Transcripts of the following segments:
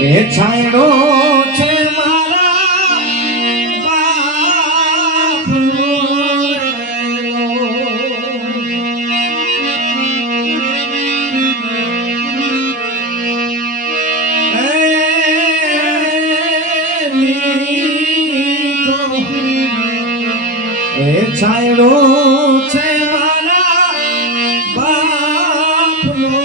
એ છાંયડો છે મારા બાપનો એ છાંયડો છે મારા બાપનો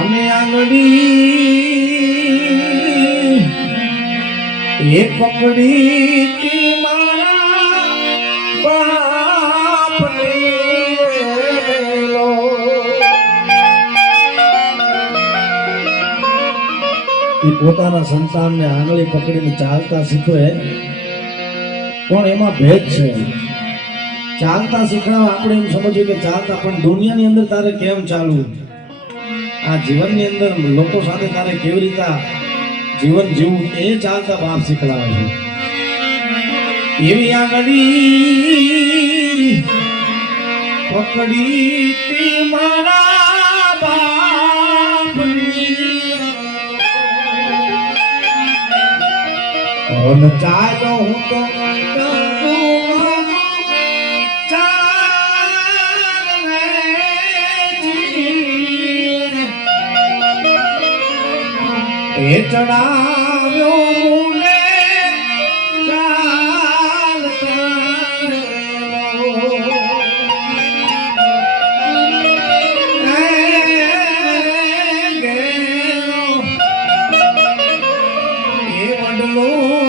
અને આંગળી એ પકડી તી મારા બાપને પોતાના સંતાનને આંગળી પકડીને ચાલતા શીખવે પણ એમાં ભેદ છે. ચાલતા શીખવા આપણે એમ સમજ્યું કે ચાલતા, પણ દુનિયાની અંદર તારે કેમ ચાલવું, આ જીવનની અંદર લોકો સાથે તારે કેવી રીતે જીવન જીવવું, એ ચાલતા બાપ શીખડાવે છે. એવી આંગળી પકડી તી મારા બાપની અને ચાલો હું તો એ ચડાવ્યો ને ચાલતા એ વડલો